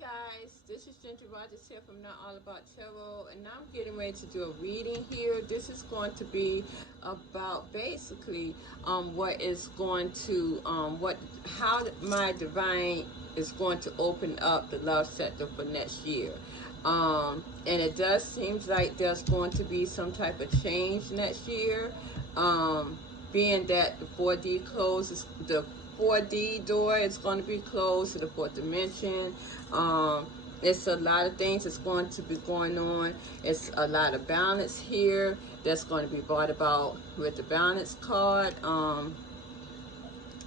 guys, this is Ginger Rogers here from Not All About Tarot, and I'm getting ready to do a reading here. This is going to be about basically what is going to how my divine is going to open up the love sector for next year. And it does seem like there's going to be some type of change next year, being that the 4D closes, the 4D door is going to be closed to the fourth dimension. It's a lot of things that's going to be going on. It's a lot of balance here that's going to be brought about with the balance card.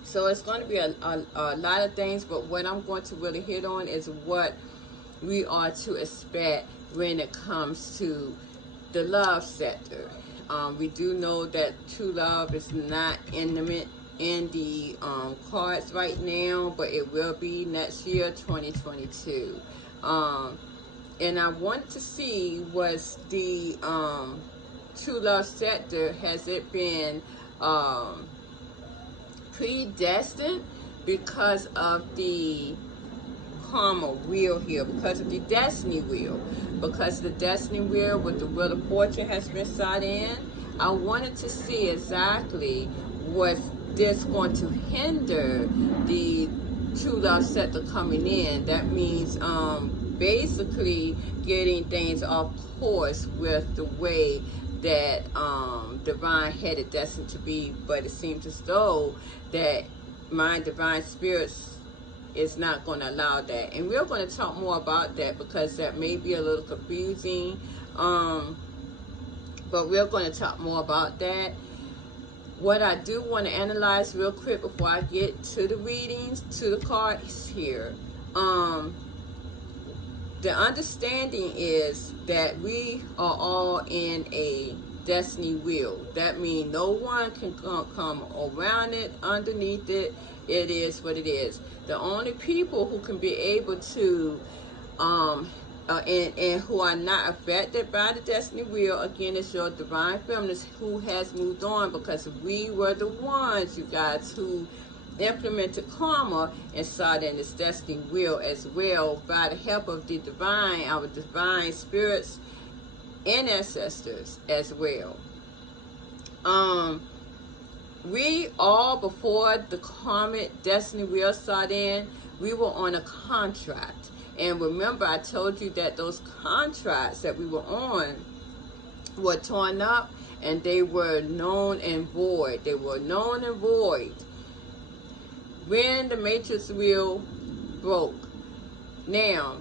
So it's going to be a lot of things, but what I'm going to really hit on is what we are to expect when it comes to the love sector. We do know that true love is not intimate in the cards right now, but it will be next year, 2022. And I want to see, was the true love sector, has it been predestined because of the karma wheel here, because of the destiny wheel, because the destiny wheel with the wheel of fortune has been sat in. I wanted to see exactly, was this going to hinder the true love sector coming in? That means basically getting things off course with the way that divine had it destined to be, but it seems as though that my divine spirits is not going to allow that. And we're going to talk more about that because that may be a little confusing, but we're going to talk more about that. What I do want to analyze real quick before I get to the readings, to the cards here, the understanding is that we are all in a destiny wheel. That means no one can come around it, underneath it. It is what it is. The only people who can be able to and who are not affected by the destiny wheel, again, is your divine feminine who has moved on, because we were the ones, you guys, who implemented karma and saw in this destiny wheel as well, by the help of the divine, our divine spirits and ancestors as well. We all, before the karmic destiny wheel sat in, we were on a contract. And remember, I told you that those contracts that we were on were torn up, and they were known and void. They were known and void when the matrix wheel broke. Now,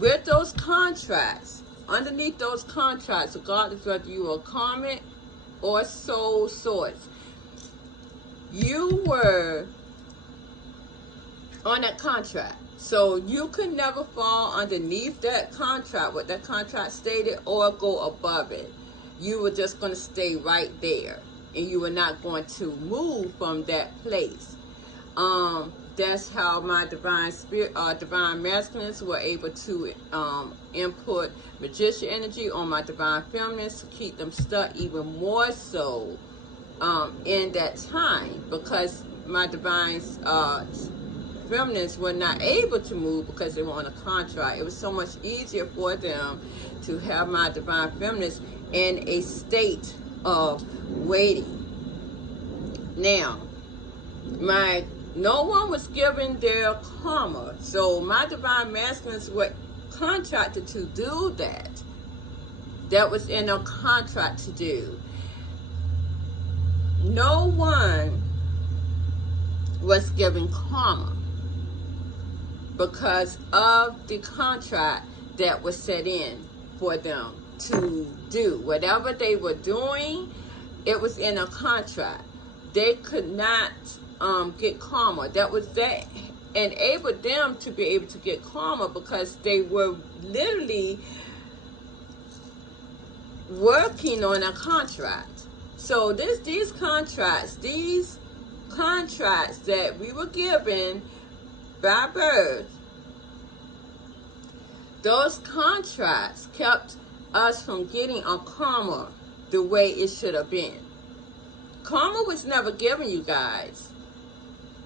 with those contracts, underneath those contracts, regardless whether you are karmic or soul source, you were on that contract. So you could never fall underneath that contract, what that contract stated, or go above it. You were just going to stay right there, and you were not going to move from that place. That's how my divine spirit, divine masculines were able to input magician energy on my divine feminines to keep them stuck even more so in that time, because my divine feminines were not able to move because they were on a contract. It was so much easier for them to have my divine feminines in a state of waiting. Now, no one was given their karma, so my divine masculines were contracted to do that. That was in a contract to do. No one was given karma because of the contract that was set in for them to do. Whatever they were doing, it was in a contract. They could not get karma. That enabled them to be able to get karma, because they were literally working on a contract. So these contracts that we were given by birth, those contracts kept us from getting a karma the way it should have been. Karma was never given, you guys.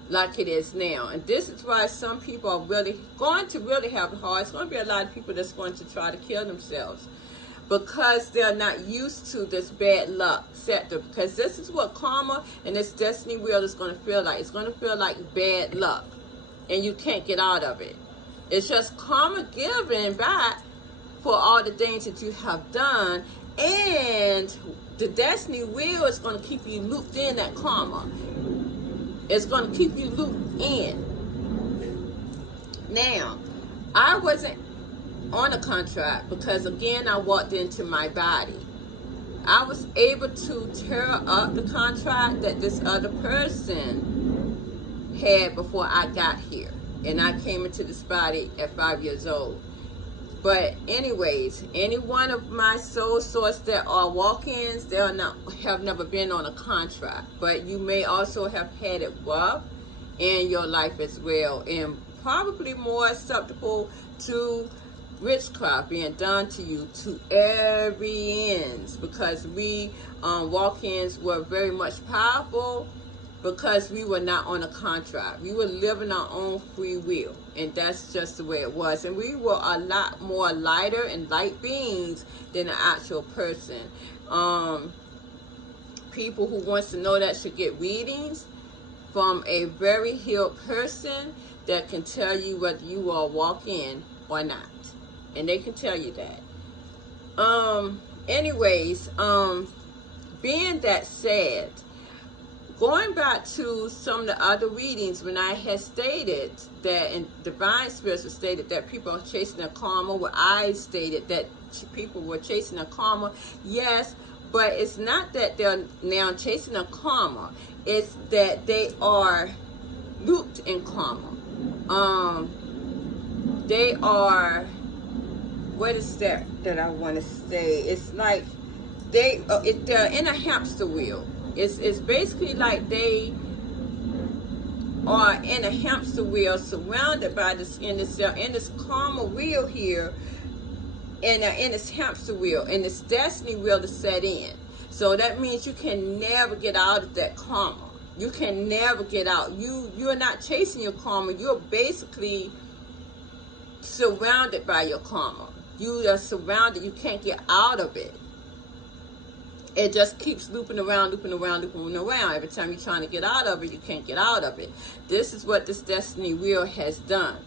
like it is now. And this is why some people are really going to have it hard. It's going to be a lot of people that's going to try to kill themselves because they're not used to this bad luck sector. Because this is what karma and this destiny wheel is going to feel like. It's going to feel like bad luck, and you can't get out of it. It's just karma giving back for all the things that you have done, and the destiny wheel is going to keep you looped in that karma. It's going to keep you looped in. Now, I wasn't on a contract because, again, I walked into my body. I was able to tear up the contract that this other person had before I got here. And I came into this body at 5 years old. But anyways, any one of my soul source that are walk-ins, they'll not have never been on a contract. But you may also have had it rough in your life as well, and probably more susceptible to witchcraft being done to you to every ends, because we walk-ins were very much powerful because we were not on a contract. We were living our own free will, and that's just the way it was. And we were a lot more lighter and light beings than an actual person. People who wants to know that should get readings from a very healed person that can tell you whether you are walk-in or not. And they can tell you that. Anyways, being that said, going back to some of the other readings, when I had stated that in divine spirits were stated that people are chasing their karma, where I stated that people were chasing their karma, yes, but it's not that they're now chasing their karma. It's that they are looped in karma. They are, what is that I want to say? It's like they're in a hamster wheel. It's basically like they are in a hamster wheel, surrounded by this in this karma wheel here, and in this hamster wheel, and this destiny wheel to set in. So that means you can never get out of that karma. You can never get out. You're not chasing your karma. You're basically surrounded by your karma. You are surrounded. You can't get out of it. It just keeps looping around, looping around, looping around. Every time you're trying to get out of it, you can't get out of it. This is what this destiny wheel has done.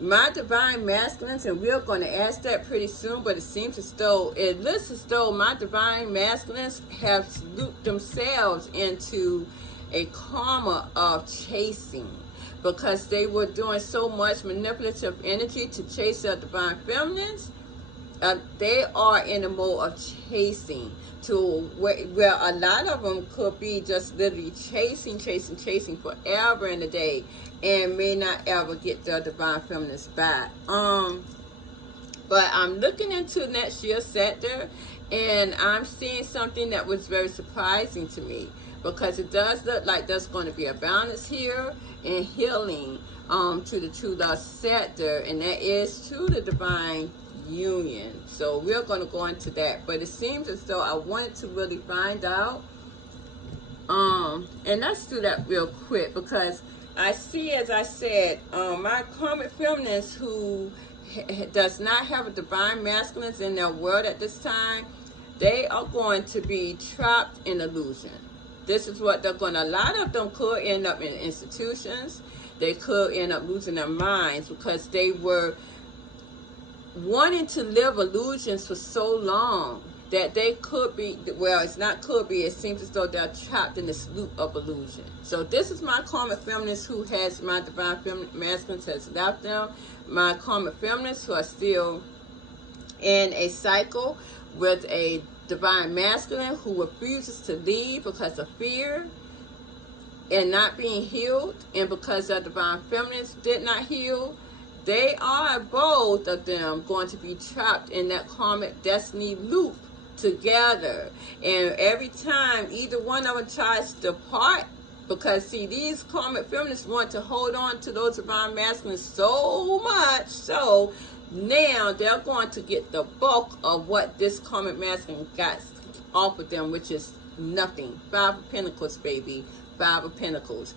My divine masculines, and we're going to ask that pretty soon, but it seems as though, it looks as though my divine masculines have looped themselves into a karma of chasing, because they were doing so much manipulative energy to chase their divine feminines. They are in a mode of chasing, to where a lot of them could be just literally chasing forever in a day, and may not ever get their divine feminines back. But I'm looking into next year's sector, and I'm seeing something that was very surprising to me, because it does look like there's going to be a balance here and healing to the true love sector, and that is to the divine union. So we're going to go into that, but it seems as though I wanted to really find out, and let's do that real quick, because I see, as I said, my karmic feminines who does not have a divine masculines in their world at this time, they are going to be trapped in illusion. This is what they're going to, a lot of them could end up in institutions. They could end up losing their minds because they were wanting to live illusions for so long that they could be, well, it's not could be, it seems as though they're trapped in this loop of illusion. So this is my karmic feminines who has my divine masculines has left them. My karmic feminines who are still in a cycle with a divine masculine who refuses to leave because of fear and not being healed, and because their divine feminines did not heal. They are, both of them, going to be trapped in that karmic destiny loop together. And every time either one of them tries to part, because see, these karmic feminists want to hold on to those divine masculines so much, so now they're going to get the bulk of what this karmic masculine got offered them, which is nothing. 5 of Pentacles, baby. 5 of Pentacles.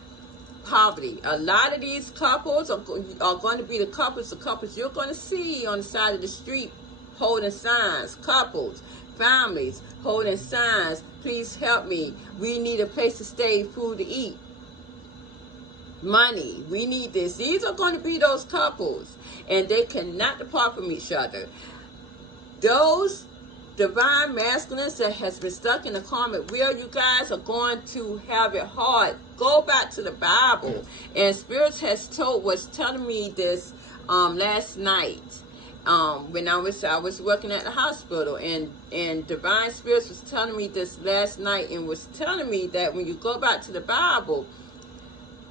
poverty. A lot of these couples are going to be the couples you're going to see on the side of the street holding signs. Couples, families holding signs. Please help me. We need a place to stay, food to eat, money. We need this. These are going to be those couples, and they cannot depart from each other. Those divine masculines that has been stuck in the karmic wheel, you guys are going to have it hard. Go back to the Bible. And Spirits was telling me this last night. When I was working at the hospital, and Divine Spirits was telling me this last night, and was telling me that when you go back to the Bible,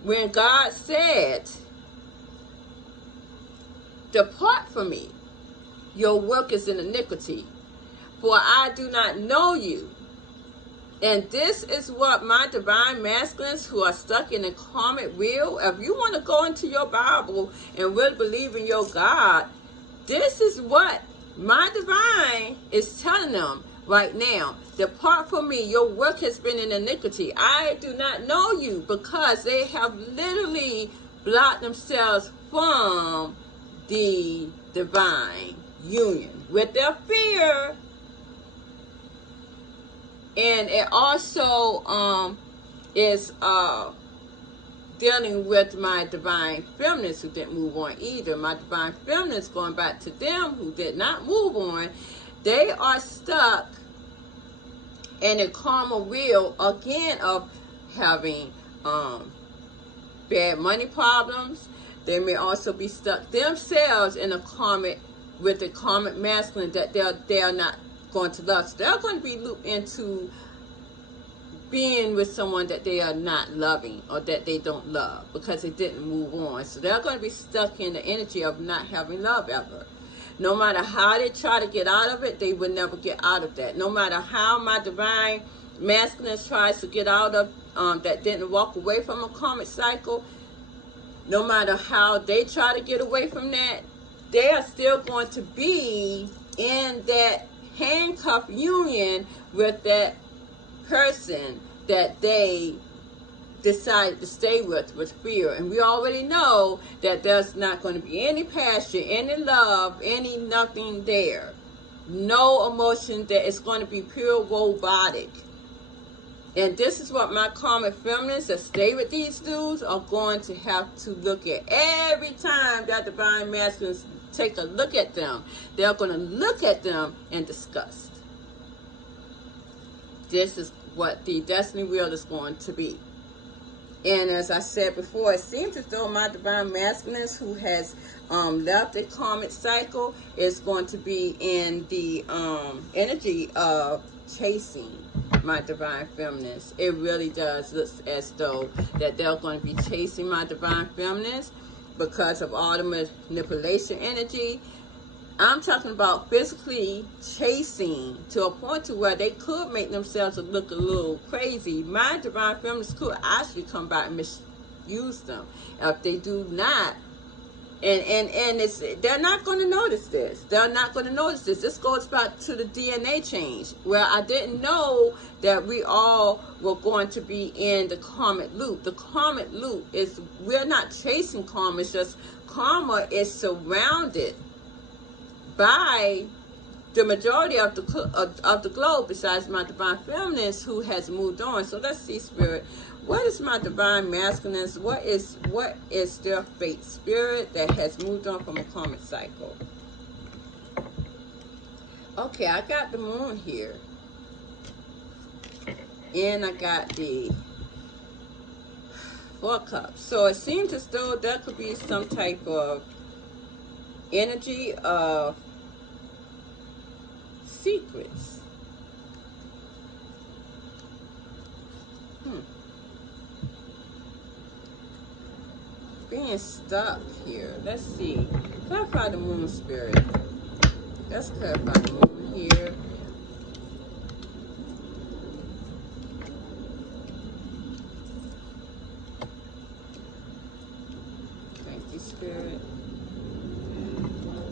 when God said, "Depart from me, your work is in iniquity, for I do not know you." And this is what my divine masculines who are stuck in the karmic wheel, if you want to go into your Bible and really believe in your God, this is what my divine is telling them right now. Depart from me, your work has been in iniquity. I do not know you, because they have literally blocked themselves from the divine union with their fear. And it also is dealing with my divine feminines who didn't move on either. My divine feminines, going back to them who did not move on, they are stuck in a karma wheel again of having bad money problems. They may also be stuck themselves in a karmic, with the karmic masculine that they are not going to love. So they're going to be looped into being with someone that they are not loving, or that they don't love, because they didn't move on. So they're going to be stuck in the energy of not having love ever. No matter how they try to get out of it, they will never get out of that. No matter how my divine masculine tries to get out of that didn't walk away from a karmic cycle, no matter how they try to get away from that, they are still going to be in that handcuff union with that person that they decided to stay with fear. And we already know that there's not going to be any passion, any love, any nothing there. No emotion. That is going to be pure robotic. And this is what my karmic feminists that stay with these dudes are going to have to look at every time that divine masculines take a look at them. They're going to look at them in disgust. This is what the destiny wheel is going to be. And as I said before, it seems as though my divine masculines who has left the karmic cycle is going to be in the energy of chasing my divine feminines. It really does look as though that they're going to be chasing my divine feminines because of all the manipulation energy. I'm talking about physically chasing to a point to where they could make themselves look a little crazy. My divine feminines could actually come back and misuse them if they do not. And it's, they're not going to notice this. They're not going to notice this. This goes back to the DNA change, where I didn't know that we all were going to be in the karmic loop. The karmic loop is, we're not chasing karma. It's just karma is surrounded by the majority of the globe, besides my divine feminines who has moved on. So let's see, Spirit. What is my divine masculines? What is their fate, Spirit, that has moved on from a karmic cycle? Okay, I got the moon here. And I got the 4 cups. So it seems as though there could be some type of energy of secrets. Being stuck here. Let's see. Clarify the moon, Spirit. Let's clarify the moon here. Thank you, Spirit.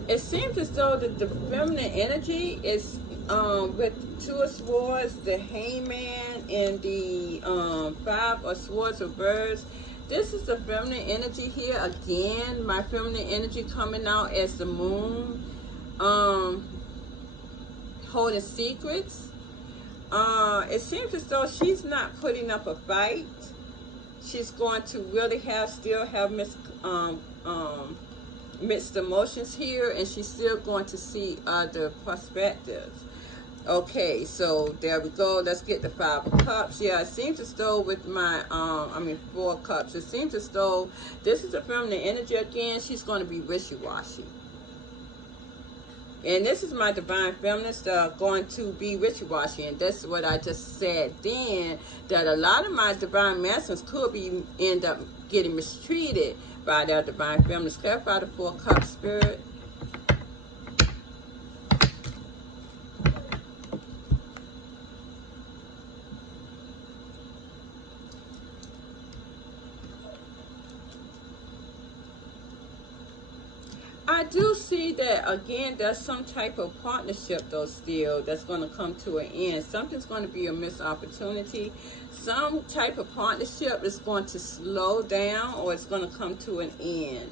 It seems as though that the feminine energy is with 2 of Swords, the Hangman, and the 5 of Swords reversed. This is the feminine energy here. Again, my feminine energy coming out as the moon. Holding secrets. It seems as though she's not putting up a fight. She's going to really still have mixed emotions here, and she's still going to see other perspectives. Okay, so there we go. Let's get the 5 of Cups. Yeah, it seems as though with my, 4 Cups, it seems as though this is a feminine energy again. She's going to be wishy-washy. And this is my divine feminists that are going to be wishy-washy. And that's what I just said then, that a lot of my divine masculines could end up getting mistreated by their divine feminists. Clarify the 4 Cups, Spirit. I do see that, again, there's some type of partnership, though, still, that's going to come to an end. Something's going to be a missed opportunity. Some type of partnership is going to slow down, or it's going to come to an end.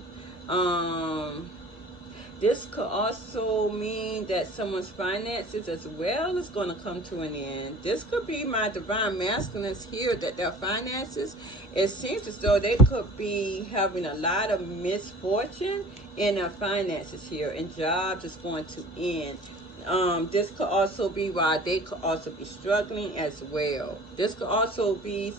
This could also mean that someone's finances as well is going to come to an end. This could be my divine masculines here, that their finances, it seems as though they could be having a lot of misfortune in their finances here, and jobs is going to end. This could also be why they could also be struggling as well. This could also be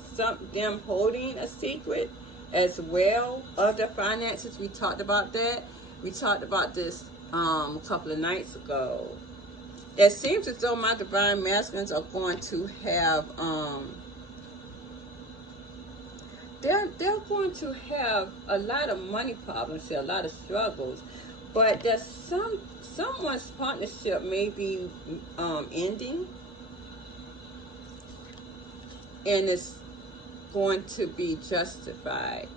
them holding a secret as well of their finances. We talked about that. We talked about this a couple of nights ago. It seems as though my divine masculines are going to have they're going to have a lot of money problems here, a lot of struggles. But there's someone's partnership may be ending, and it's going to be justified.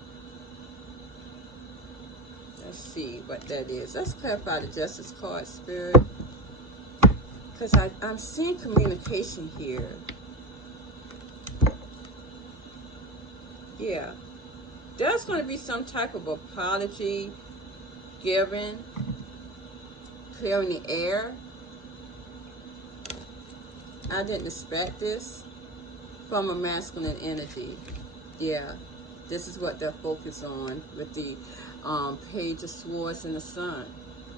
Let's see what that is. Let's clarify the Justice card, Spirit, because I'm seeing communication here. Yeah, there's going to be some type of apology given, clearing the air. I didn't expect this from a masculine energy. Yeah, this is what they're focused on with the Page of Swords and the Sun.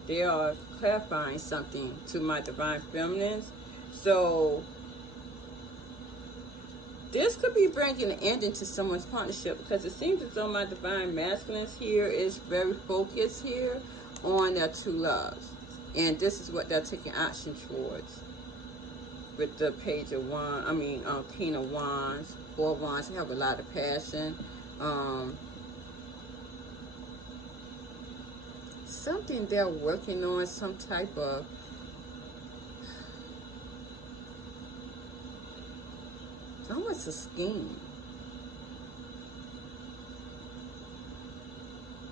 They are clarifying something to my divine feminines. So this could be bringing an ending to someone's partnership, because it seems as though my divine masculines here is very focused here on their true loves. And this is what they're taking action towards with the Page of Wands, King of Wands, 4 Wands. They have a lot of passion. Something they're working on, some type of almost a scheme,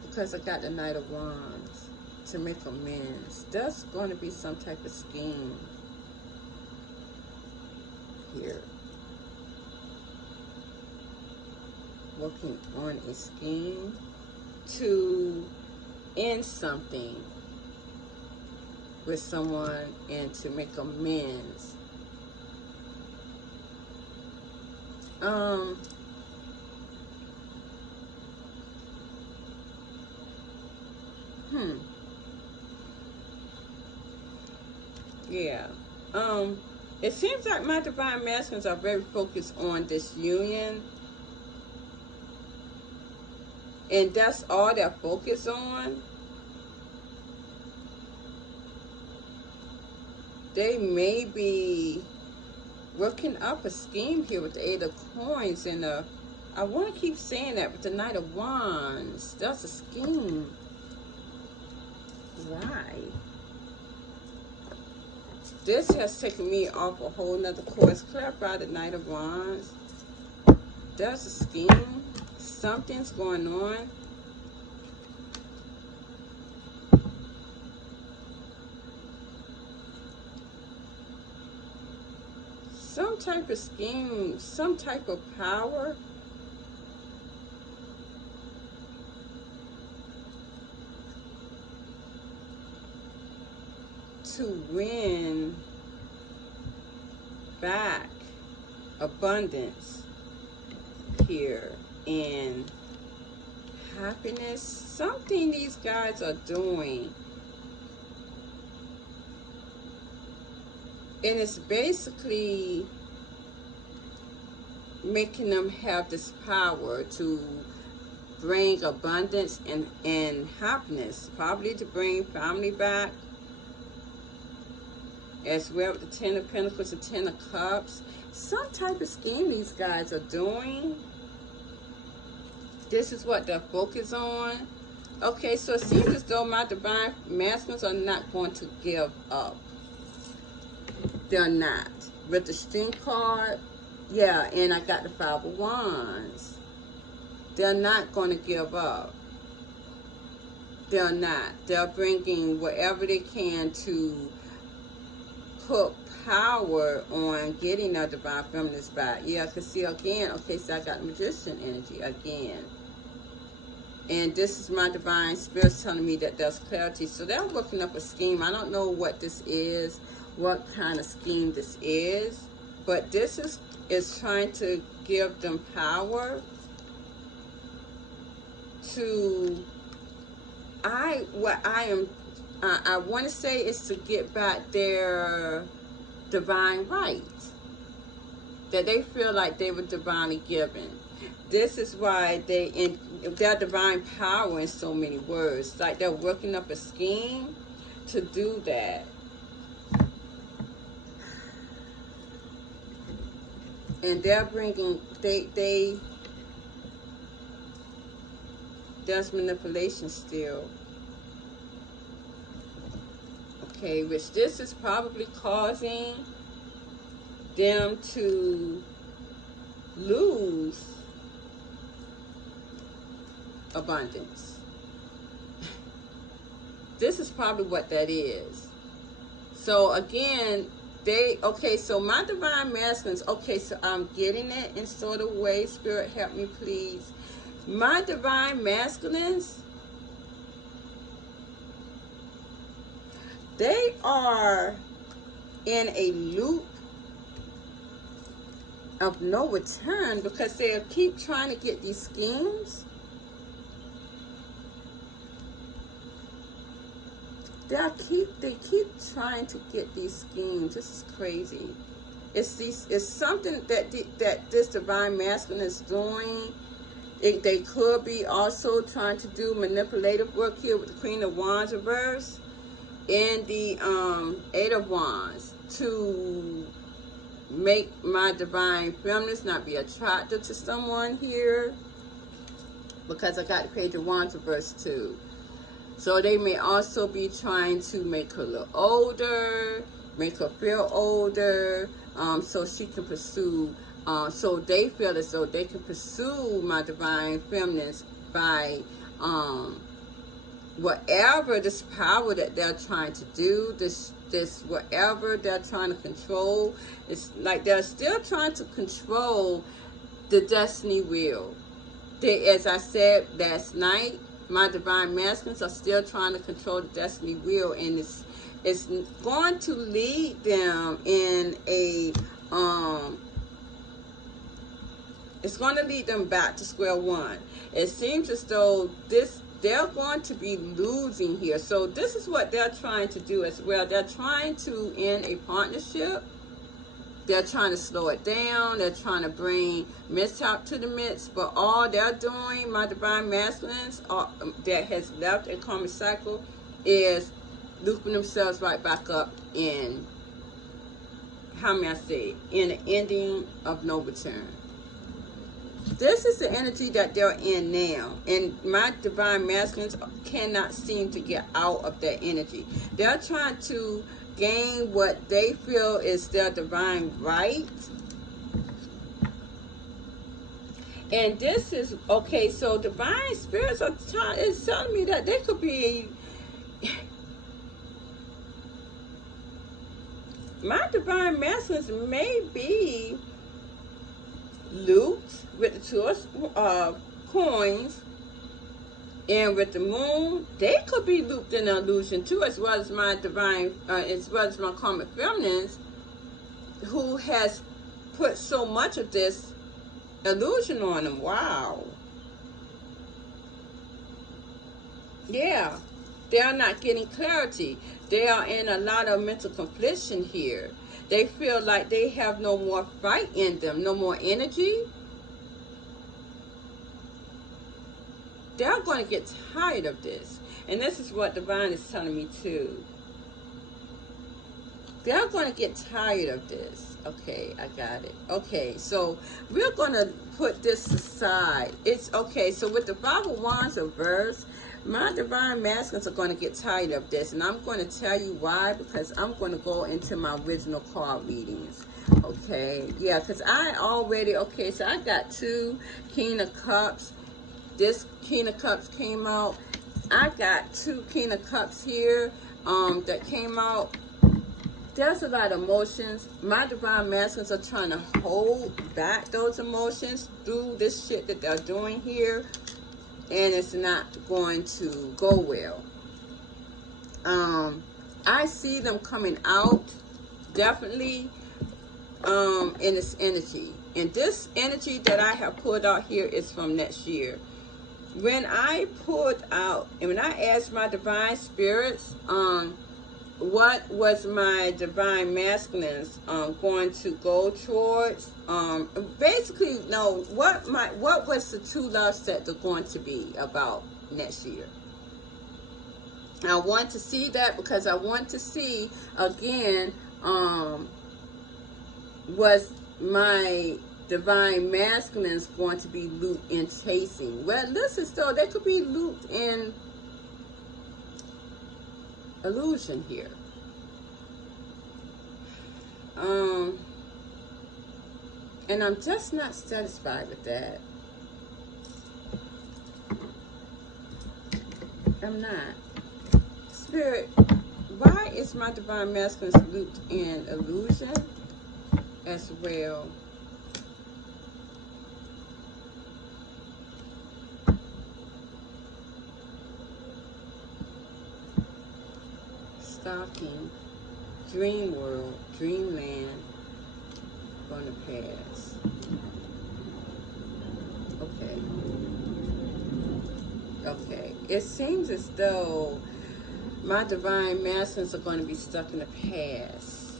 because I got the Knight of Wands to make amends. There's going to be some type of scheme here, working on a scheme to end something with someone and to make amends. Yeah. It seems like my divine masculines are very focused on this union, and that's all they're focused on. They may be working up a scheme here with the 8 of Coins and I want to keep saying that with the Knight of Wands. That's a scheme. Why? This has taken me off a whole nother course. Clarify the Knight of Wands. There's a scheme. Something's going on. Some type of scheme, some type of power. to win back abundance here and happiness. Something these guys are doing, and it's basically making them have this power to bring abundance and happiness, probably to bring family back, as well with the Ten of Pentacles, the Ten of Cups. Some type of scheme these guys are doing. This is what they're focused on. Okay, so it seems as though my divine masculines are not going to give up. They're not. With the Strength card, yeah, and I got the Five of Wands. They're not going to give up. They're not. They're bringing whatever they can to put power on getting their divine feminines back. Yeah, I can see again. Okay, so I got Magician energy again. And this is my divine spirit telling me that there's clarity. So they're looking up a scheme. I don't know what this is, what kind of scheme this is, but this is trying to give them power to, I want to say is to get back their divine rights that they feel like they were divinely given. This is why their divine power in so many words, like they're working up a scheme to do that. And they're bringing, there's manipulation still. Okay, which this is probably causing them to lose abundance. This is probably what that is. So again, okay, so my divine masculines, okay, so I'm getting it in sort of way. Spirit, help me please. My divine masculines, they are in a loop of no return because they keep trying to get these schemes. They keep trying to get these schemes. This is crazy. It's something that this divine masculine is doing. They could be also trying to do manipulative work here with the Queen of Wands reverse and the Eight of Wands to make my divine feminines not be attracted to someone here, because I got the Page of Wands reverse too. So they may also be trying to make her look older, make her feel older, so she can pursue, so they feel as though they can pursue my divine feminines by whatever this power that they're trying to do, this whatever they're trying to control. It's like they're still trying to control the destiny wheel. As I said last night, my divine masculines are still trying to control the destiny wheel, and it's going to lead them in a it's going to lead them back to square one. It seems as though they're going to be losing here. So this is what they're trying to do as well. They're trying to end a partnership. They're trying to slow it down. They're trying to bring mishap to the midst. But all they're doing, my divine masculines that has left a karmic cycle, is looping themselves right back up in, how may I say, in an ending of no return. This is the energy that they're in now. And my divine masculines cannot seem to get out of that energy. They're trying to gain what they feel is their divine right. And this is, okay, so divine spirits is telling me that they could be, my divine masculines may be looped with the Two of Coins And with the moon, they could be looped in an illusion too, as well as my divine, as well as my karmic feminines, who has put so much of this illusion on them. Wow. Yeah. They are not getting clarity. They are in a lot of mental confliction here. They feel like they have no more fight in them, no more energy. They're going to get tired of this. And this is what Divine is telling me too. They're going to get tired of this. Okay, I got it. Okay, so we're going to put this aside. It's okay. So with the Five of Wands reverse, my divine masculines are going to get tired of this. And I'm going to tell you why, because I'm going to go into my original card readings. Okay, yeah, because I already, okay, so I got 2 King of Cups. This King of Cups came out. I got 2 King of Cups here that came out. There's a lot of emotions. My divine masculines are trying to hold back those emotions through this shit that they're doing here. And it's not going to go well. I see them coming out, definitely, in this energy. And this energy that I have pulled out here is from next year. When I pulled out, and when I asked my divine spirits, what was my divine masculines going to go towards? Basically, no. What was the true love set they're going to be about next year? I want to see that because I want to see again. Was my divine masculines going to be looped in chasing? Well, listen, so they could be looped in illusion here. And I'm just not satisfied with that. I'm not. Spirit, why is my divine masculines looped in illusion as well? Stalking, dream world, dreamland, gonna pass. Okay. Okay. It seems as though my divine masculines are going to be stuck in the past.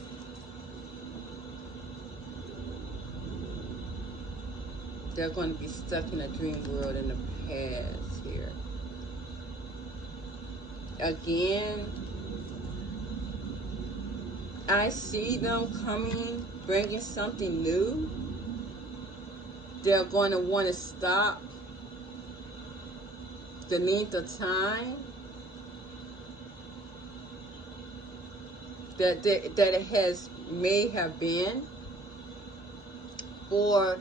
They're going to be stuck in a dream world in the past here. Again, I see them coming, bringing something new. They're going to want to stop the length of time that it may have been for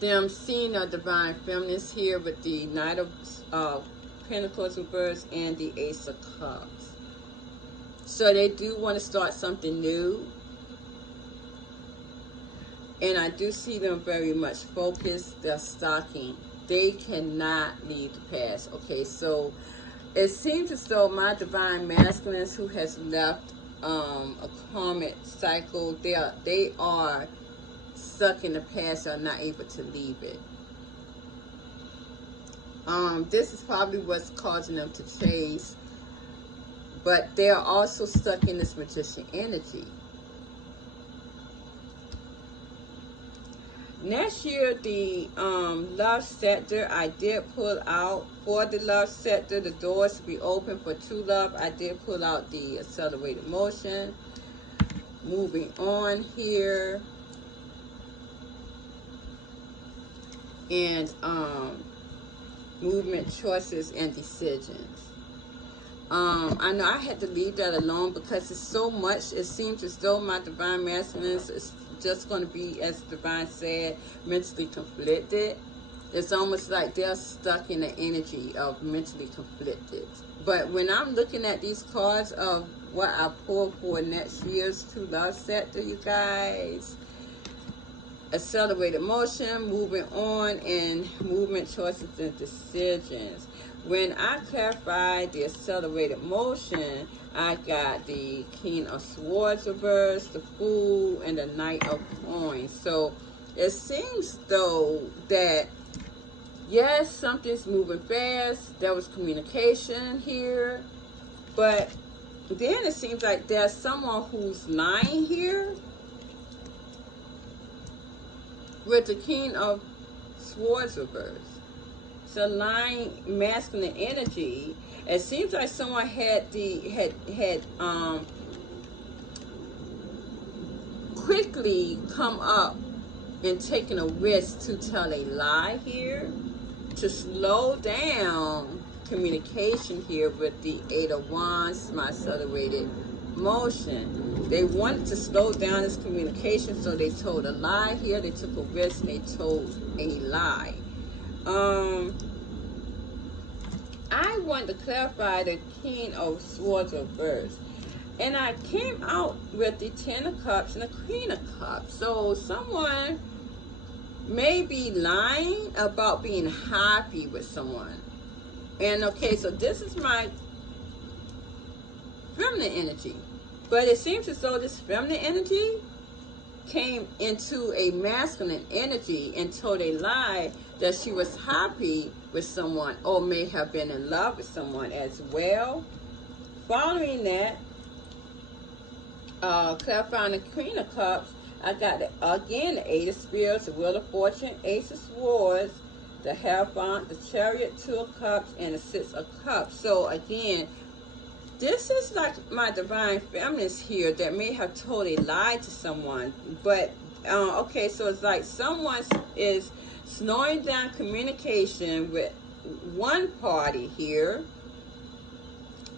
them seeing a divine feminist here with the Knight of Pentacles reverse and the Ace of Cups. So they do want to start something new. And I do see them very much focused. They're stalking. They cannot leave the past. Okay, so it seems as though my divine masculines who has left a karmic cycle, they are stuck in the past, are not able to leave it. This is probably what's causing them to chase, but they are also stuck in this magician energy. Next year, the love sector, I did pull out for the love sector, the doors to be open for true love. I did pull out the accelerated motion. Moving on here. And movement, choices, and decisions. I know I had to leave that alone because it's so much. It seems as though my divine masculines is just going to be, as Divine said, mentally conflicted. It's almost like they're stuck in the energy of mentally conflicted. But when I'm looking at these cards of what I pulled for next year's true love sector, you guys, accelerated motion, moving on, and movement, choices, and decisions. When I clarified the accelerated motion, I got the King of Swords reversed, the Fool, and the Knight of Coins. So it seems though that, yes, something's moving fast. There was communication here. But then it seems like there's someone who's lying here with the King of Swords reversed. So lying masculine energy. It seems like someone had quickly come up and taken a risk to tell a lie here, to slow down communication here with the Eight of Wands, my accelerated motion. They wanted to slow down this communication, so they told a lie here. They took a risk. They told a lie. I want to clarify the King of Swords reversed. And I came out with the Ten of Cups and the Queen of Cups. So someone may be lying about being happy with someone. And okay, so this is my feminine energy. But it seems as though this feminine energy came into a masculine energy and told a lie that she was happy with someone, or may have been in love with someone as well. Following that, clarifying the Queen of Cups, I got again the Eight of Spears, the Wheel of Fortune, Ace of Swords, the Hierophant, the Chariot, Two of Cups, and the Six of Cups. So again, this is like my divine feminines here that may have told a lie to someone. But okay, so it's like someone is slowing down communication with one party here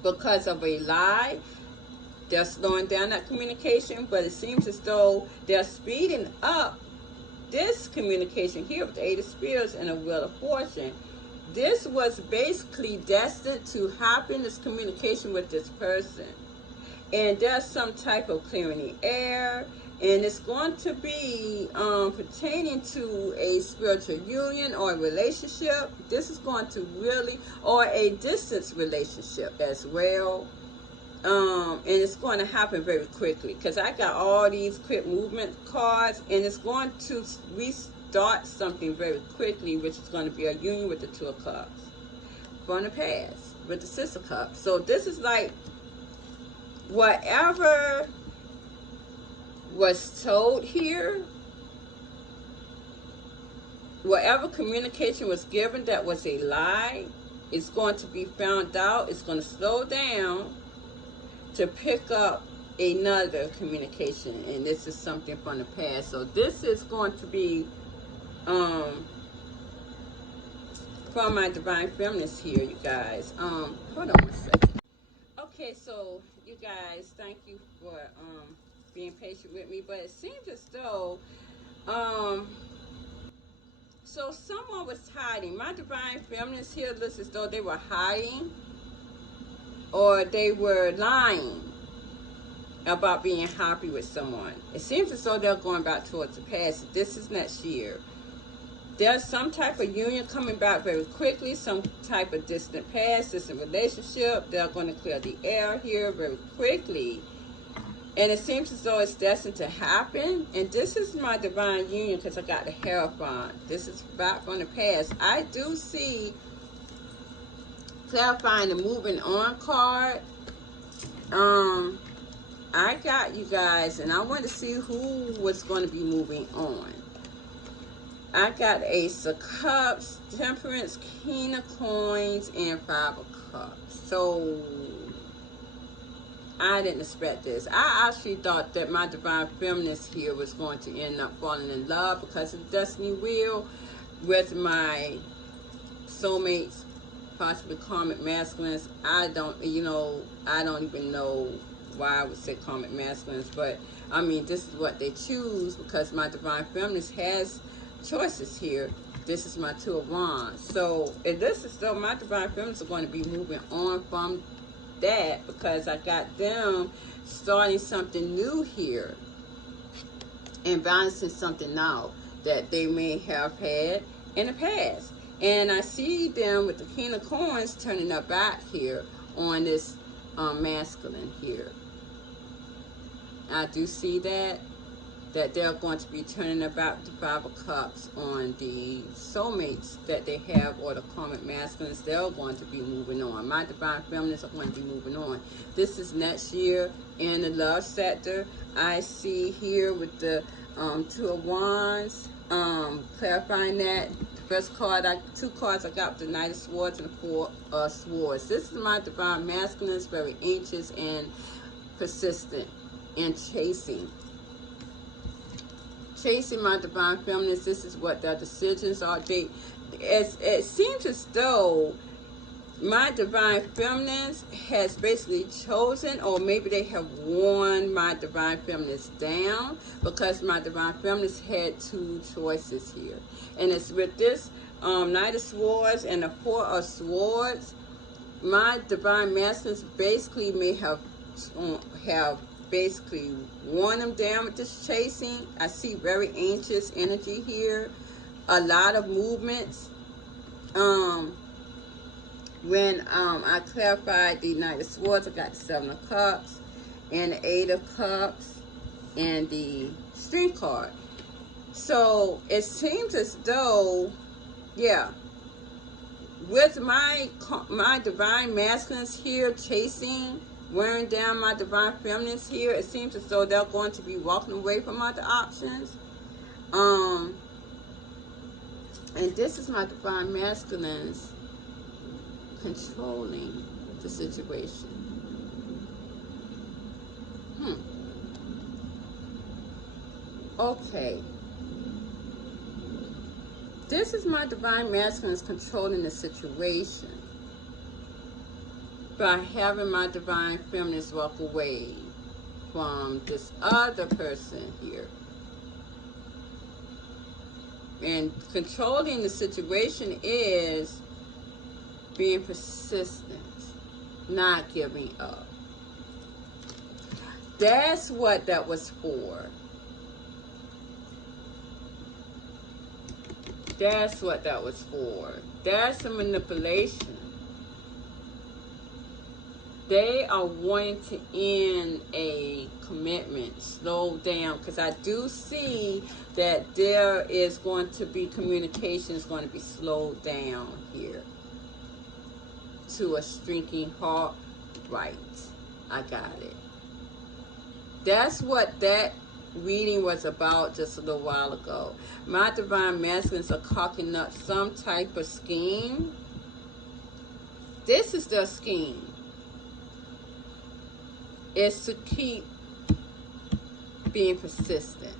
because of a lie. They're slowing down that communication, but it seems as though they're speeding up this communication here with the Eight of Spears and the Wheel of Fortune. This was basically destined to happen, this communication with this person. And there's some type of clearing the air, and it's going to be pertaining to a spiritual union or a relationship. This is going to really, or a distance relationship as well. And it's going to happen very quickly, because I got all these quick movement cards, and it's going to restart something very quickly, which is going to be a union with the Two of Cups from the past with the Six of Cups. So this is like whatever was told here, whatever communication was given that was a lie, is going to be found out. It's going to slow down to pick up another communication, and this is something from the past. So this is going to be from my divine feminines here, you guys. Hold on 1 second. Okay, so you guys, thank you for being patient with me, but it seems as though so someone was hiding. My divine feminines here looks as though they were hiding, or they were lying about being happy with someone. It seems as though they're going back towards the past. This is next year. There's some type of union coming back very quickly, some type of distant past, distant relationship. They're going to clear the air here very quickly. And it seems as though it's destined to happen. And this is my divine union, because I got the Hierophant. This is back from the past. I do see clarifying the moving on card. I got you guys, and I want to see who was going to be moving on. I got Ace of Cups, Temperance, King of Coins, and Five of Cups. So I didn't expect this. I actually thought that my divine feminines here was going to end up falling in love because of the Destiny Wheel with my soulmates, possibly karmic masculines. I don't even know why I would say karmic masculines, but I mean, this is what they choose because my divine feminines has choices here. This is my Two of Wands. So it looks as though my divine feminines are going to be moving on from that, because I got them starting something new here and balancing something out that they may have had in the past. And I see them with the King of Coins turning their back here on this masculine here. I do see that they're going to be turning about the Five of Cups on the soulmates that they have, or the karmic masculines. They're going to be moving on. My divine feminines are going to be moving on. This is next year in the love sector. I see here with the Two of Wands, clarifying that. The first card, two cards I got, the Knight of Swords and the Four of Swords. This is my divine masculines, very anxious and persistent and chasing my divine feminines. This is what their decisions are. It seems as though my divine feminines has basically chosen, or maybe they have worn my divine feminines down, because my divine feminines had two choices here. And it's with this Knight of Swords and the Four of Swords, my divine masculines basically may have basically worn them down with this chasing. I see very anxious energy here, a lot of movements. When I clarified the Knight of Swords, I got the Seven of Cups and the Eight of Cups and the Strength card. So it seems as though, yeah, with my divine masculines here chasing, wearing down my divine feminines here, it seems as though they're going to be walking away from other options. And this is my divine masculines controlling the situation. Okay. This is my divine masculines controlling the situation by having my divine feminines walk away from this other person here. And controlling the situation is being persistent, not giving up. That's what that was for. That's what that was for. That's a manipulation. They are wanting to end a commitment, slow down, because I do see that there is going to be communication is going to be slowed down here to a shrinking heart. Right, I got it. That's what that reading was about just a little while ago. My divine masculines are cocking up some type of scheme. This is their scheme. Is to keep being persistent.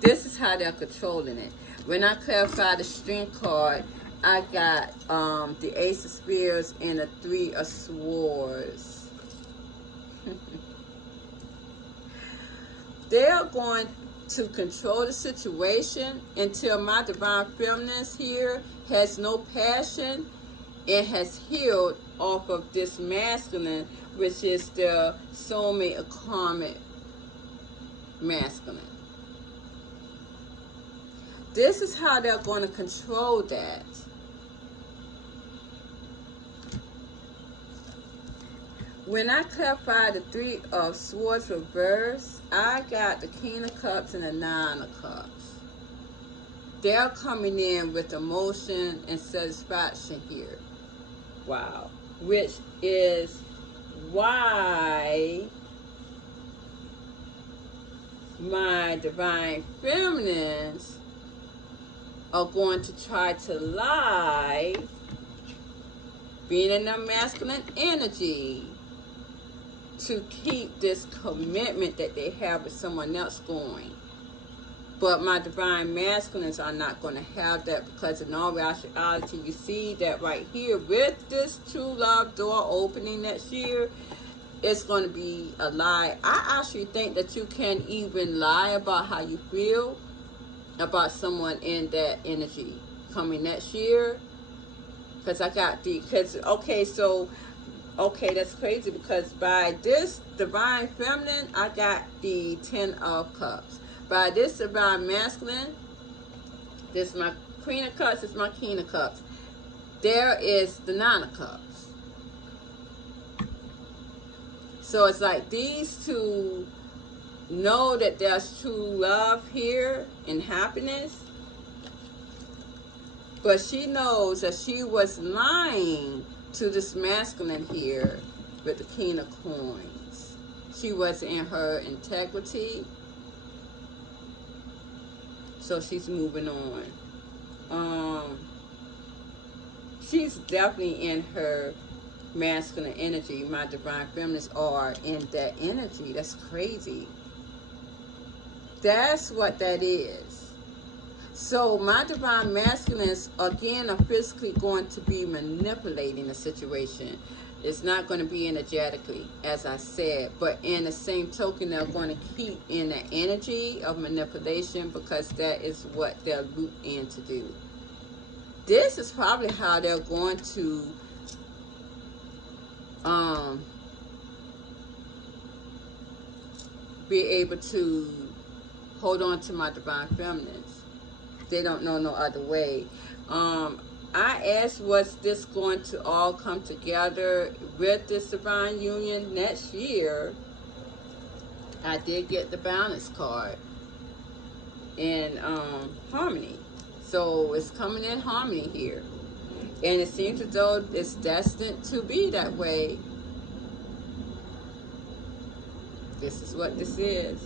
This is how they're controlling it. When I clarify the Strength card, I got the Ace of Spears and the Three of Swords. They're going to control the situation until my divine feminines here has no passion and has healed off of this masculine, which is the soulmate of karmic masculine. This is how they're going to control that. When I clarify the Three of Swords reverse, I got the King of Cups and the Nine of Cups. They're coming in with emotion and satisfaction here. Wow. Which is why my divine feminines are going to try to lie, being in their masculine energy, to keep this commitment that they have with someone else going. But my divine masculines are not going to have that, because in all reality, you see that right here with this true love door opening next year, it's going to be a lie. I actually think that you can't even lie about how you feel about someone in that energy coming next year. Because I got the, okay, that's crazy, because by this divine feminine, I got the Ten of Cups. By this divine masculine, this is my Queen of Cups is my King of Cups. There is the Nine of Cups. So it's like these two know that there's true love here and happiness. But she knows that she was lying to this masculine here with the King of Coins. She was in her integrity. So she's moving on. She's definitely in her masculine energy. My divine feminines are in that energy. That's crazy. That's what that is. So my divine masculines, again, are physically going to be manipulating the situation. It's not going to be energetically, as I said, but in the same token, they're going to keep in the energy of manipulation because that is what they're looped in to do. This is probably how they're going to be able to hold on to my divine feminines. They don't know no other way. I asked, was this going to all come together with this divine union next year? I did get the balance card in harmony. So it's coming in harmony here. And it seems as though it's destined to be that way. This is what this is.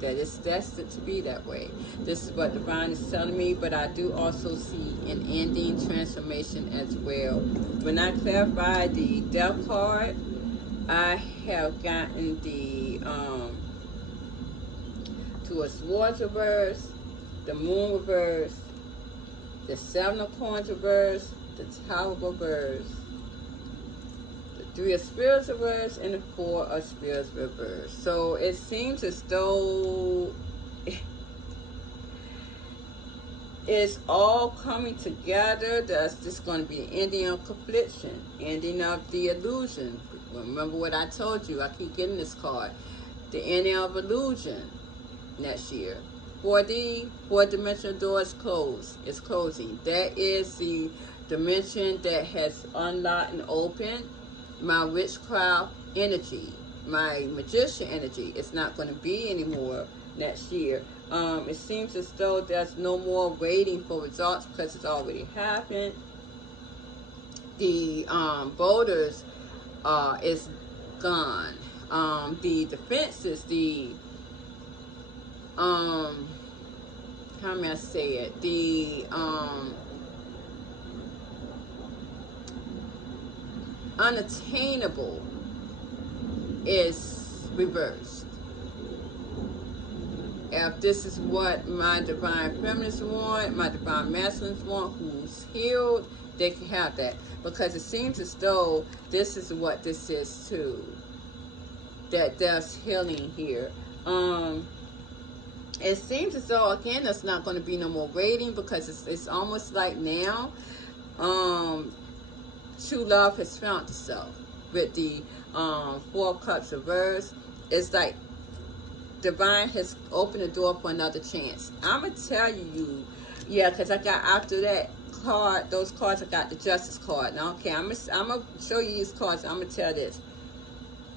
That it's destined to be that way. This is what divine is telling me, but I do also see an ending transformation as well. When I clarify the Death card, I have gotten the Two of Swords reverse, the Moon reverse, the Seven of Coins reverse, the Tower reverse, the Three of Spirits reverse, and the Four of Spirits reverse. So it seems as though it's all coming together. That's just going to be an ending of confliction, ending of the illusion. Remember what I told you. I keep getting this card. The ending of illusion next year. 4D, four-dimensional door is closed. It's closing. That is the dimension that has unlocked and opened my witchcraft energy, my magician energy. It's not going to be anymore next year. It seems as though there's no more waiting for results because it's already happened. The voters is gone. The defenses, the how may I say it? The unattainable is reversed. If this is what my divine feminists want, my divine masculines want, who's healed, they can have that. Because it seems as though this is what this is too. That there's healing here. It seems as though, again, there's not going to be no more waiting because it's almost like now true love has found itself with the Four Cups reverse. It's like divine has opened the door for another chance. I'm going to tell you, yeah, because I got after that card, those cards, I got the Justice card. Now, okay, I'm going to show you these cards. I'm going to tell this.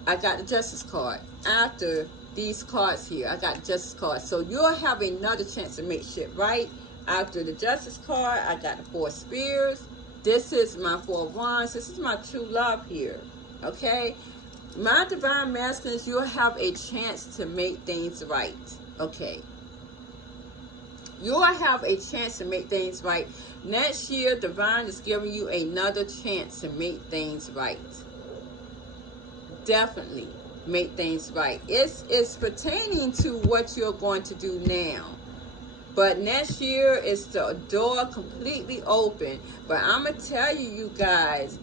I got the Justice card. After these cards here, I got the Justice card. So you'll have another chance to make shit right. After the Justice card, I got the Four of Spears. This is my Four of Wands. This is my true love here. Okay? My divine masculines, you'll have a chance to make things right. Okay? You'll have a chance to make things right. Next year, divine is giving you another chance to make things right. Definitely make things right. It's pertaining to what you're going to do now. But next year, it's the door completely open. But I'm going to tell you, you guys,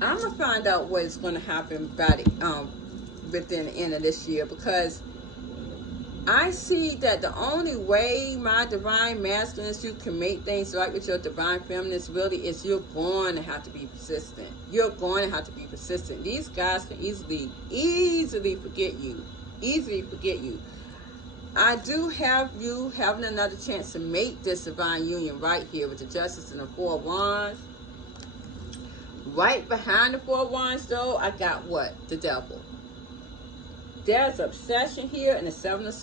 I'm going to find out what is going to happen by the, within the end of this year. Because I see that the only way, my divine masculines, you can make things right with your divine feminines really is you're going to have to be persistent. You're going to have to be persistent. These guys can easily forget you. Easily forget you. I do have you having another chance to make this divine union right here with the Justice and the Four of Wands. Right behind the Four of Wands, though, I got what? The Devil. There's obsession here and the Seven of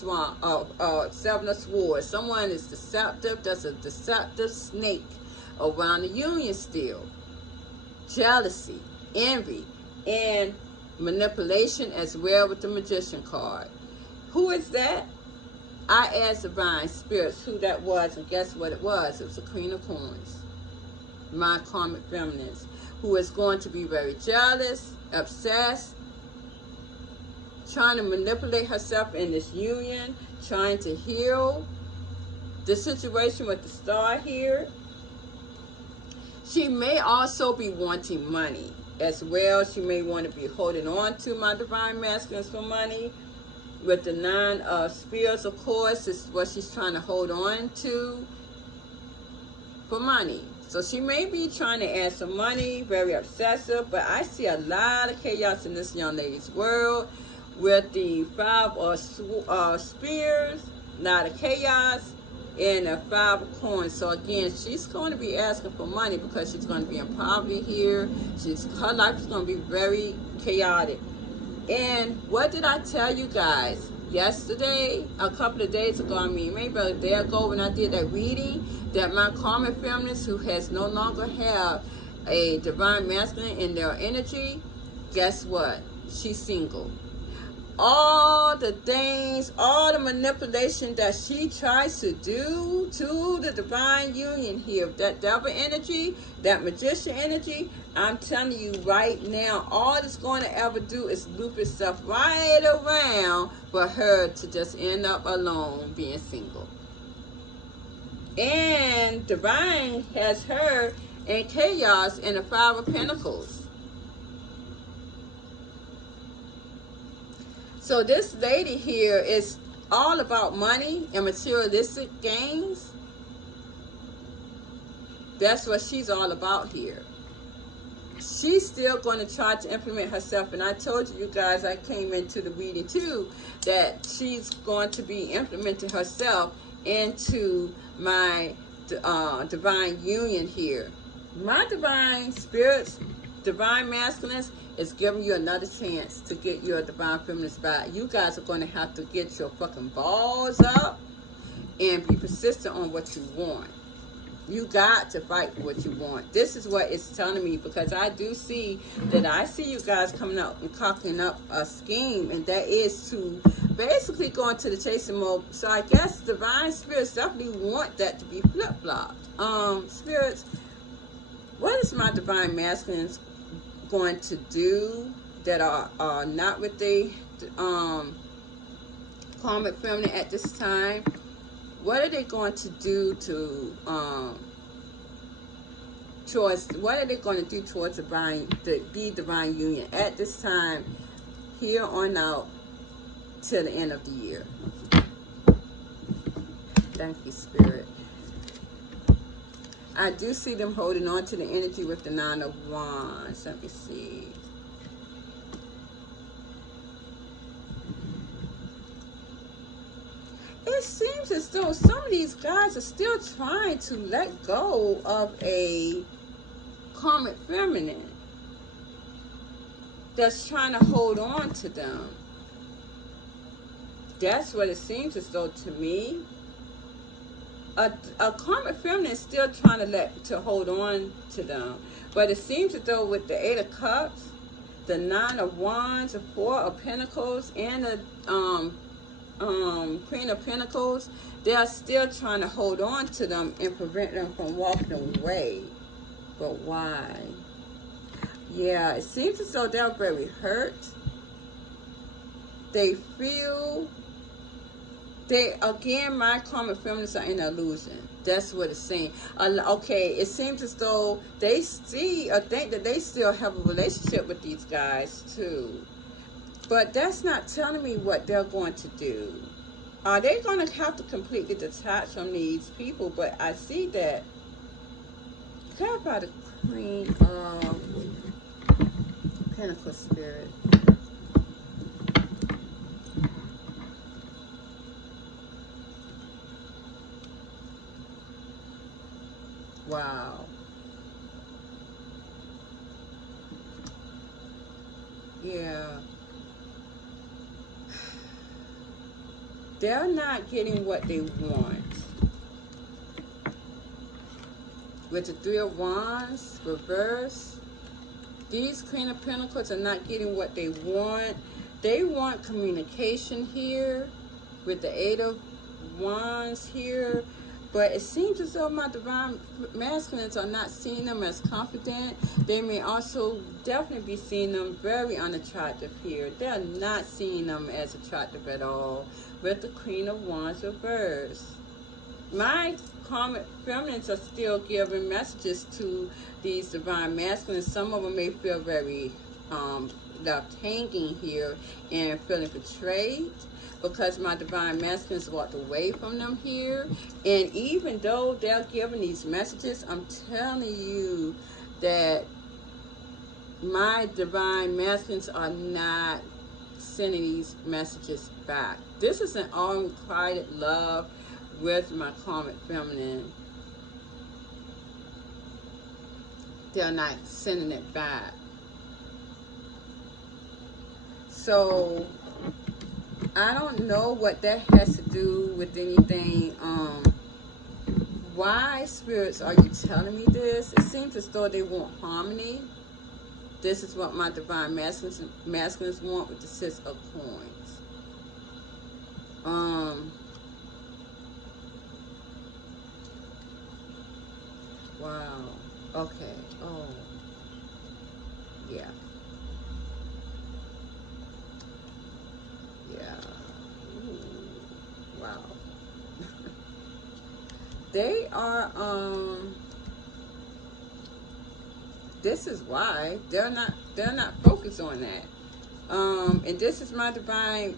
Swords. Someone is deceptive. There's a deceptive snake around the union still. Jealousy, envy, and manipulation as well with the Magician card. Who is that? I asked divine spirits who that was, and guess what it was? It was the Queen of Coins. My karmic feminines, who is going to be very jealous, obsessed, trying to manipulate herself in this union, trying to heal the situation with the Star here. She may also be wanting money as well. She may want to be holding on to my divine masculines for money. With the Nine of Spears, of course, is what she's trying to hold on to for money. So she may be trying to add some money, very obsessive, but I see a lot of chaos in this young lady's world. With the Five of Spears, a lot of chaos, and a Five of Coins. So again, she's going to be asking for money because she's going to be in poverty here. Her life is going to be very chaotic. And what did I tell you guys yesterday, a couple of days ago, I mean maybe a day ago when I did that reading, that my karmic feminist who has no longer have a divine masculine in their energy, guess what? She's single. All the things, all the manipulation that she tries to do to the divine union here, that devil energy, that magician energy, I'm telling you right now, all it's going to ever do is loop itself right around for her to just end up alone, being single. And divine has her in chaos in the Five of Pentacles. So this lady here is all about money and materialistic gains. That's what she's all about here. She's still going to try to implement herself. And I told you guys, I came into the reading too, that she's going to be implementing herself into my divine union here. My divine spirits, divine masculines, is giving you another chance to get your divine feminine back. You guys are going to have to get your fucking balls up and be persistent on what you want. You got to fight for what you want. This is what it's telling me, because I do see that I see you guys coming up and cocking up a scheme, and that is to basically go into the chasing mode. So I guess divine spirits definitely want that to be flip-flopped. Spirits, what is my divine masculines going to do that are not with the karmic feminine at this time? What are they going to do to what are they going to do towards the divine union at this time, here on out till the end of the year? Thank you, Spirit. I do see them holding on to the energy with the Nine of Wands. Let me see. It seems as though some of these guys are still trying to let go of a karmic feminine that's trying to hold on to them. That's what it seems as though to me. A karmic feminine is still trying to hold on to them. But it seems as though with the Eight of Cups, the Nine of Wands, the Four of Pentacles, and the Queen of Pentacles, they are still trying to hold on to them and prevent them from walking away. But why? Yeah, it seems as though they're very hurt. They feel... again, my karmic feminists are in an illusion. That's what it's saying. Okay, it seems as though they see or think that they still have a relationship with these guys too. But that's not telling me what they're going to do. Are they going to have to completely detach from these people? But I see that. Clarify the Queen of Pentacles, Spirit. Wow. Yeah. They're not getting what they want. With the Three of Wands, reverse, these Queen of Pentacles are not getting what they want. They want communication here with the Eight of Wands here. But it seems as though my divine masculines are not seeing them as confident. They may also definitely be seeing them very unattractive here. They're not seeing them as attractive at all with the Queen of Wands reverse. My karmic feminines are still giving messages to these divine masculines. Some of them may feel very left hanging here and feeling betrayed because my divine masculines walked away from them here. And even though they're giving these messages, I'm telling you that my divine masculines are not sending these messages back. This is an unrequited love with my karmic feminine. They're not sending it back. So I don't know what that has to do with anything. Why, spirits, are you telling me this? It seems as though they want harmony. This is what my divine masculines want with the Six of Coins. Wow. Okay. Oh. Yeah. Yeah. Ooh. Wow. They are, this is why they're not focused on that. And this is my divine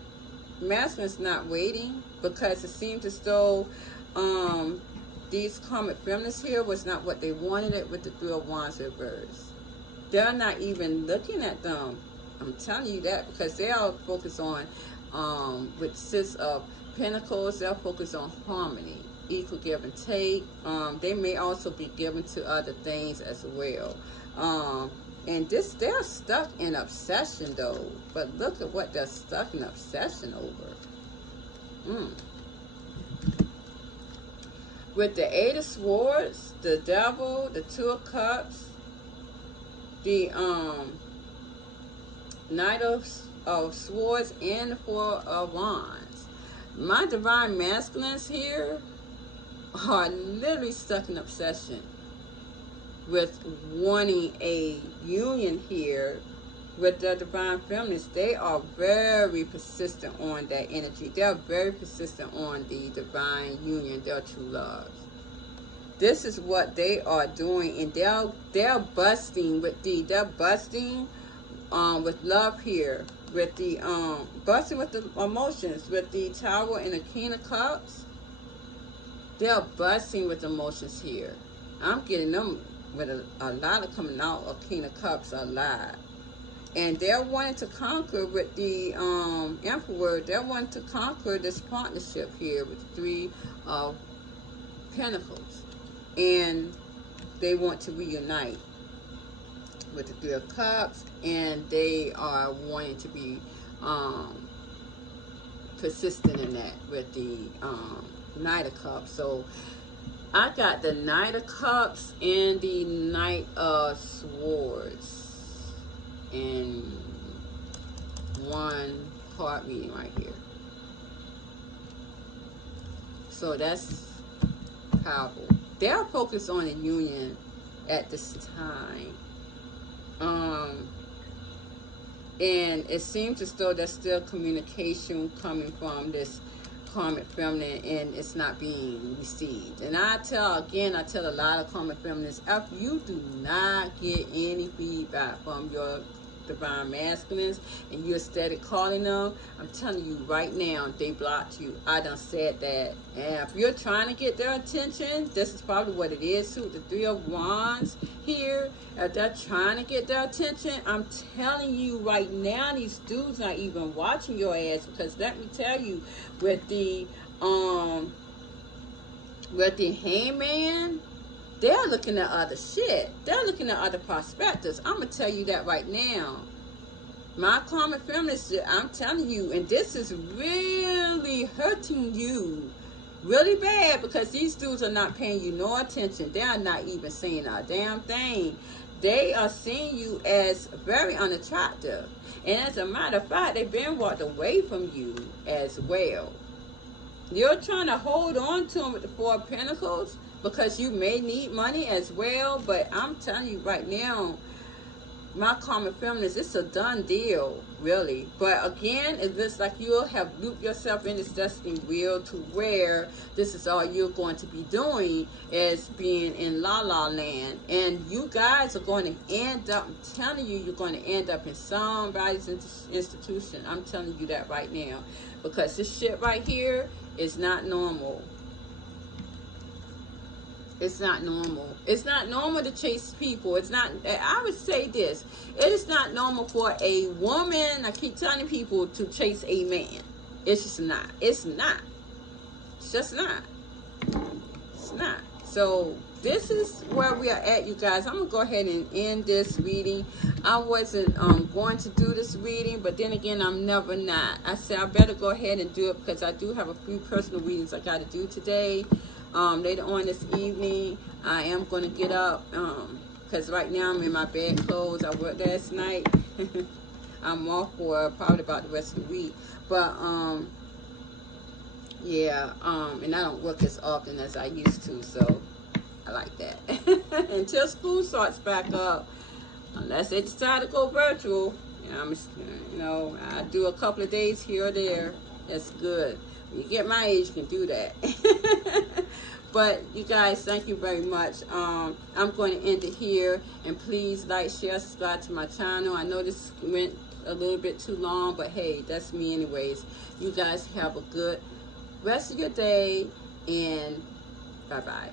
masculine's not waiting, because it seems as though these karmic feminists here was not what they wanted it with the Three of Wands reverse. They're not even looking at them. I'm telling you that, because they are focused on with Six of Pentacles, they're focused on harmony, equal give and take. They may also be given to other things as well. And they're stuck in obsession though. But look at what they're stuck in obsession over. With the Eight of Swords, the Devil, the Two of Cups, the Knight of Swords, and the Four of Wands. My divine masculines here are literally stuck in obsession with wanting a union here with the divine feminists. They are very persistent on that energy. They're very persistent on the divine union, their true loves. This is what they are doing, and they're busting with with love here, with the busting with the emotions, with the Tower and the King of Cups. They're busting with emotions here. I'm getting them with a lot of coming out of King of Cups a lot. And they're wanting to conquer with the Emperor. They're wanting to conquer this partnership here with the Three of Pentacles. And they want to reunite with the Three of Cups. And they are wanting to be persistent in that with the Knight of Cups. So I got the Knight of Cups and the Knight of Swords in one card reading right here. So that's powerful. They're focused on a union at this time. And it seems as though there's still communication coming from this karmic feminine, and it's not being received. And I tell a lot of karmic feminists, if you do not get any feedback from your divine masculines and you're steady calling them, I'm telling you right now, they blocked you. I done said that. And if you're trying to get their attention, this is probably what it is too. The Three of Wands here, if they're trying to get their attention, I'm telling you right now, these dudes not even watching your ass, because let me tell you, with the Hangman, they're looking at other shit. They're looking at other perspectives. I'm going to tell you that right now. My karmic feminist, I'm telling you, and this is really hurting you really bad, because these dudes are not paying you no attention. They are not even saying a damn thing. They are seeing you as very unattractive. And as a matter of fact, they've been walked away from you as well. You're trying to hold on to them with the Four of Pentacles because you may need money as well. But I'm telling you right now, my karmic feminist, it's a done deal, really. But again, it looks like you'll have looped yourself in this destiny wheel to where this is all you're going to be doing, is being in la la land. And you guys are going to end up, I'm telling you, you're going to end up in somebody's institution. I'm telling you that right now. Because this shit right here is not normal. It's not normal. It's not normal to chase people. It's not, I would say this, it is not normal for a woman, I keep telling people, to chase a man. It's just not. It's not. It's just not. It's not. So this is where we are at, you guys. I'm going to go ahead and end this reading. I wasn't going to do this reading, but then again, I'm never not. I said I better go ahead and do it because I do have a few personal readings I got to do today. Later on this evening, I am going to get up because right now I'm in my bed clothes. I worked last night. I'm off for probably about the rest of the week. But, yeah, and I don't work as often as I used to, so I like that. Until school starts back up, unless they decide to go virtual, you know, I do a couple of days here or there. That's good. When you get my age, you can do that. But you guys, thank you very much. I'm going to end it here, and please like, share, subscribe to my channel. I know this went a little bit too long, but hey, that's me anyways. You guys have a good rest of your day, and bye-bye.